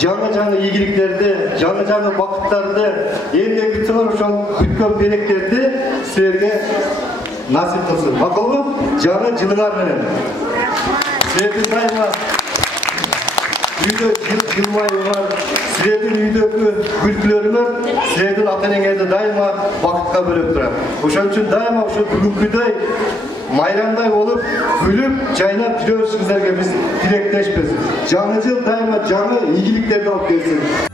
жаңы ийгиликтерди, жаңы бакыттарды, эмдеги сыңар ошол күткөн беректерди силерге насип кылсын. Макулбу? Жаңы жылыңар менен. Силердин дайыма үйдө жылмайыңар, силердин үйдөгү күлкүлөрүңөр силердин ата-энеңерди дайыма бакытка бөлөп турат. Ошон үчүн дайыма ошо бүгүнкүдөй майрамдай болуп, күлүп, жайнап жүрө беришиңиздерге биз тилектешпиз. Жаңы жыл дайыма жаңы ийгиликтерди алып келсин.